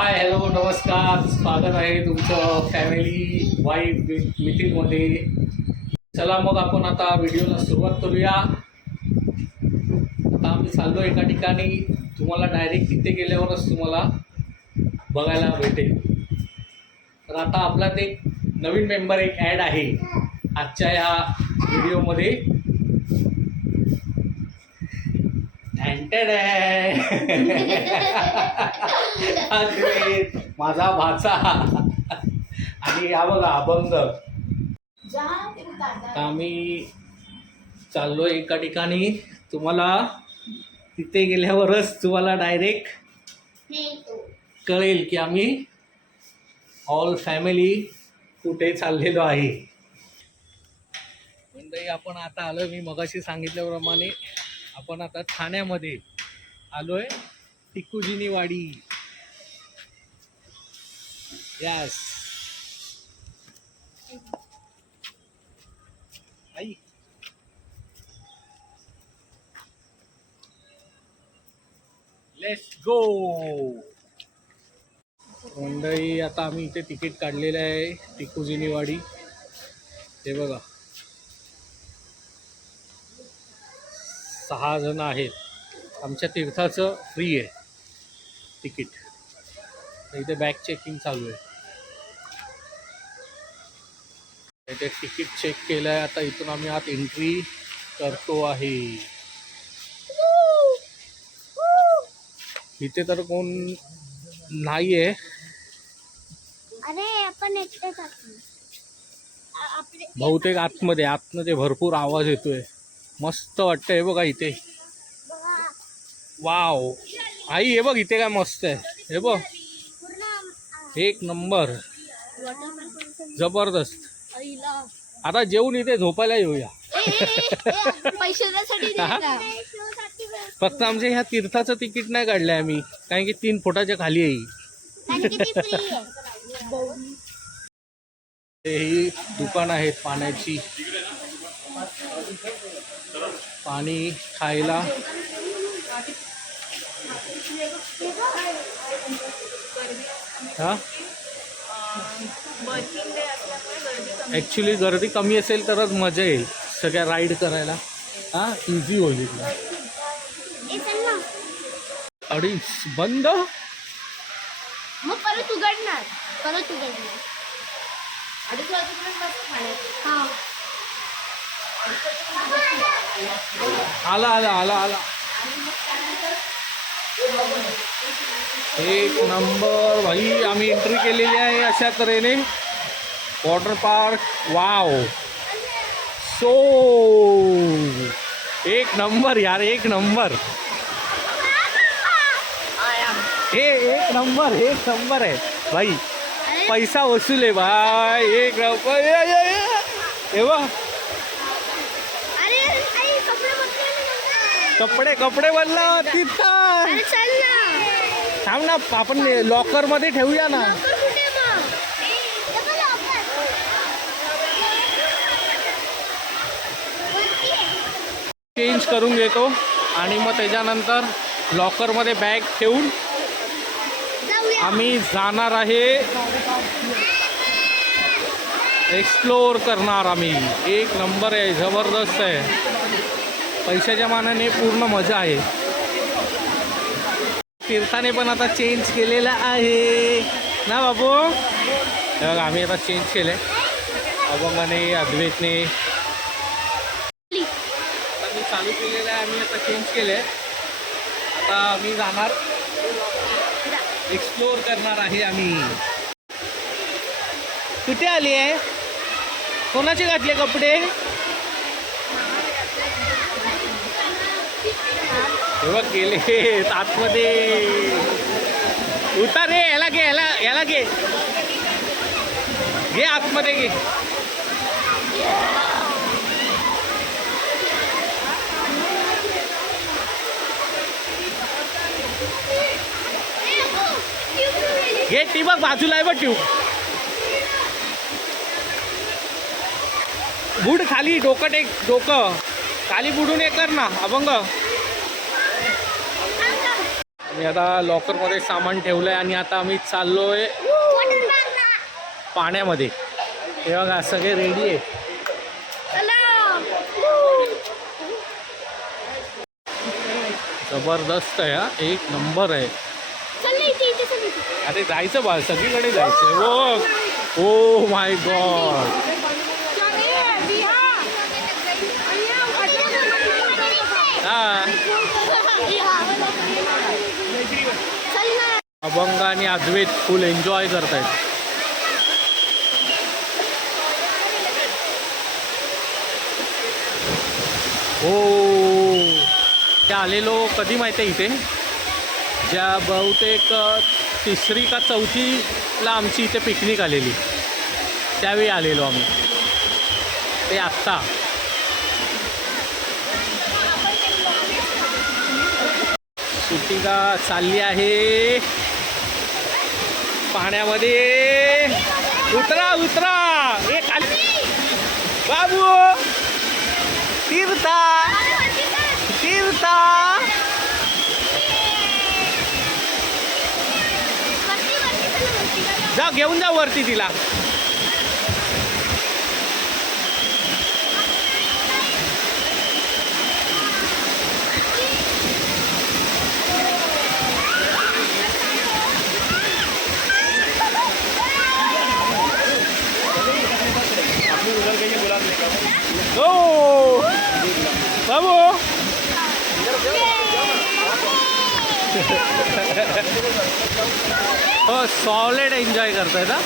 Hi hello नमस्कार, स्वागत आहे तुमचं फॅमिली वाईफ मीटिंगमध्ये. चला मग आपण आता व्हिडिओला सुरुवात करूया. आता आम्ही चाललो एका ठिकाणी, तुम्हाला डायरेक्ट तिथे गेल्यावरच तुम्हाला बघायला भेटेल. तर आता आपल्यात एक नवीन मेंबर एक ॲड आहे आजच्या ह्या व्हिडिओमध्ये. माझा भाचा आणि हा बघा अभंग. आम्ही चाललो एका ठिकाणी, तुम्हाला तिथे गेल्यावरच तुम्हाला डायरेक्ट कळेल की आम्ही ऑल फॅमिली कुठे चाललेलो आहे. म्हणजे आपण आता आलो, मी मगाशी सांगितल्याप्रमाणे आपण आता ठाण्यामध्ये आलोय, टिकूजीनी वाडी. Yes I let's go. मंडळी आता आम्ही इथे तिकीट काढलेलं आहे टिकूजीनी वाडी. ते बघा 6 जण आहेत. आमच्या तीर्थाचं फ्री आहे तिकीट. इथे बॅग चेकिंग चालू आहे. इथे तिकीट चेक केलं आहे. आता इथून आम्ही आत एंट्री करतो आहे. इथे तर कोण नाही आहे. अरे आपण एकटेच बहुतेक आतमध्ये भरपूर आवाज येतोय. मस्त वाटतंय बघा इथे. वाव आई हे बघ इथे काय मस्त आहे. हे बघ एक नंबर, जबरदस्त. आता जेवून इथे झोपायला येऊया. फक्त आमच्या ह्या तीर्थाचं तिकीट नाही काढलंय आम्ही, कारण की 3 फुटाच्या खाली आहे. ही दुकान आहेत पाण्याची, पाणी खायला. हा ॲक्च्युली गर्दी कमी असेल तरच मजा येईल सगळ्या राईड करायला. हा इझी होईल. अडीच बंद, मग परत उघडणार. आला. एक नंबर भाई. आम्ही एंट्री केलेली आहे अशा तऱ्हेने वॉटर पार्क. वाव सो एक नंबर यार, एक नंबर. हे एक नंबर आहे भाई. पैसा वसूल आहे भाई. एक नंबर. हे बघ कपडे बदला तिथं. थांब ना, आपण लॉकर मध्ये ठेवूया ना. चेंज करून घेतो आणि मग त्याच्यानंतर लॉकर मध्ये बॅग ठेवून आम्ही जाणार आहे. एक्सप्लोर करणार आम्ही. एक नंबर आहे, जबरदस्त आहे. पैशाच्या मानाने पूर्ण मजा आहे. तीर्थाने पण आता चेंज केलेला आहे ना बाबू. बघा आम्ही आता चेंज केले, अभंगाने अद्वैतने. आता मी चालू केलेलं आहे, आम्ही आता चेंज केले. आता आम्ही जाणार, एक्सप्लोर करणार आहे आम्ही. कुठे आली आहे? कोणाचे घातले कपडे? हे बघ गेले आतमध्ये. उतार रे, याला घे आतमध्ये घे. घे ती बघ बाजूला आहे बघ ट्यूब. बुड खाली, डोकं खाली बुडून हे कर ना अभंग. मी आता लॉकरमध्ये सामान ठेवलं आहे आणि आता आम्ही चाललोय पाण्यामध्ये. हे बघा सगळे रेडी आहे. जबरदस्त आहे हा, एक नंबर आहे. अरे जायचं बा, सगळीकडे जायचं. Oh my God. हा, अभंग आणि अद्वैत फुल एन्जॉय करतायत. हो, त्या आलेलो कधी माहिती आहे इथे, ज्या बहुतेक 3री का 4थीला आमची इथे पिकनिक आलेली, त्यावेळी आलेलो आम्ही. ते आत्ता सुट्टीला चालली आहे पाण्यामध्ये. उतरा उतरा, एक बाबू तीर्था तीर्था. जा घेऊन जा वरती तिला. हो बाबू. हो, सॉलिड एन्जॉय करताय ना.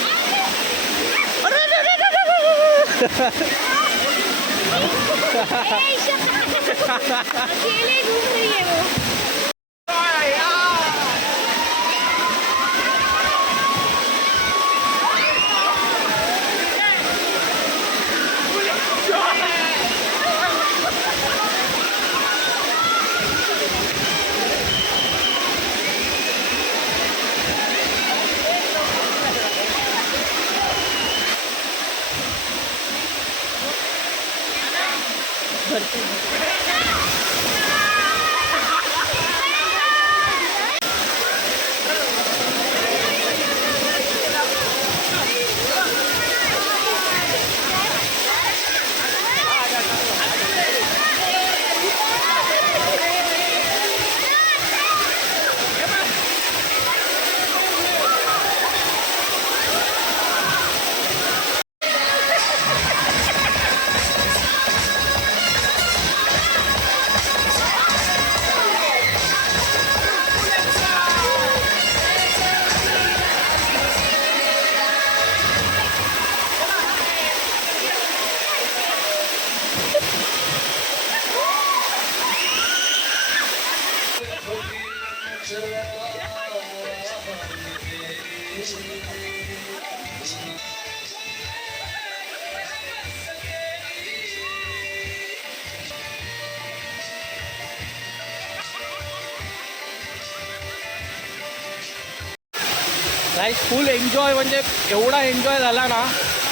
गाईस फुल एन्जॉय, म्हणजे एवढा एन्जॉय झाला ना.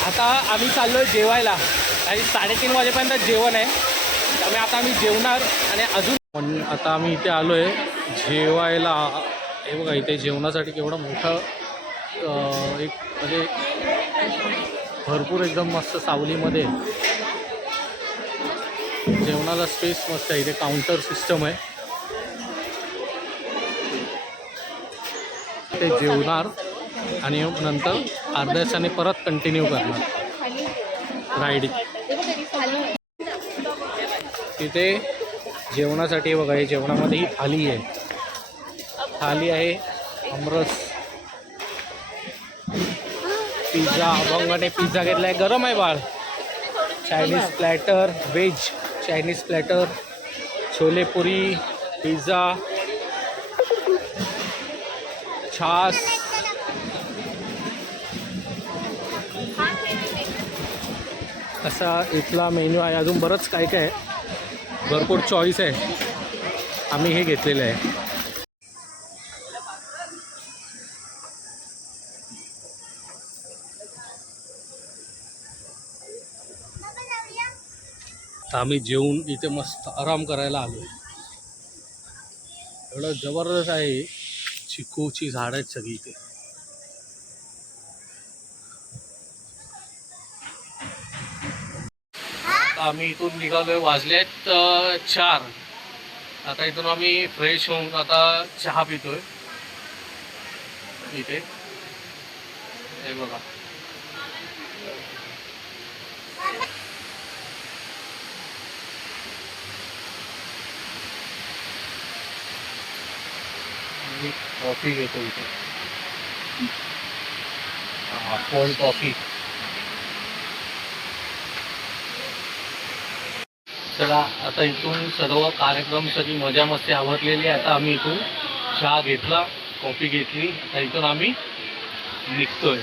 आता आम्ही चाललो आहे जेवायला. काही 3:30 वाजेपर्यंत जेवण आहे, त्यामुळे आता आम्ही जेवणार. आणि अजून पण आता आम्ही इथे आलो आहे जेवायला. हे बघा इथे जेवणासाठी केवढं मोठं एक म्हणजे भरपूर एकदम मस्त सावलीमध्ये जेवणाचा स्पेस मस्त आहे. इथे काउंटर सिस्टम आहे. ते जेवणार आणि नंतर अर्ध्या तासाने परत कंटिन्यू करणार राईडिंग. तिथे जेवणासाठी बघा, हे जेवणामध्ये ही थाली आहे. थाली आहे आमरस, पिझ्झा. अभंगाने पिझ्झा घेतला आहे, गरम आहे बाळ. Chinese platter, veg Chinese platter, chole puri, pizza, छास. असा इथला मेन्यू आहे. अजून बरंच काय काय आहे, भरपूर चॉईस आहे. आम्ही हे घेतलेलं आहे. आम्ही जेवून इथे मस्त आराम करायला आलो. एवढं जबरदस्त आहे चिकूची झाड आहेत सगळी इथे. आता आम्ही इथून निघालोय, वाजलेत 4. आता इथून आम्ही फ्रेश होऊन आता चहा पितोय इथे. हे बघा, मी कॉफी घेतो इथे. Cold coffee. चला, आता इथून सर्व कार्यक्रम सगळी मजा मस्ती आवरलेली आहे. आता आम्ही इथून चहा घेतला, कॉफी घेतली, आता इथून आम्ही निघतोय.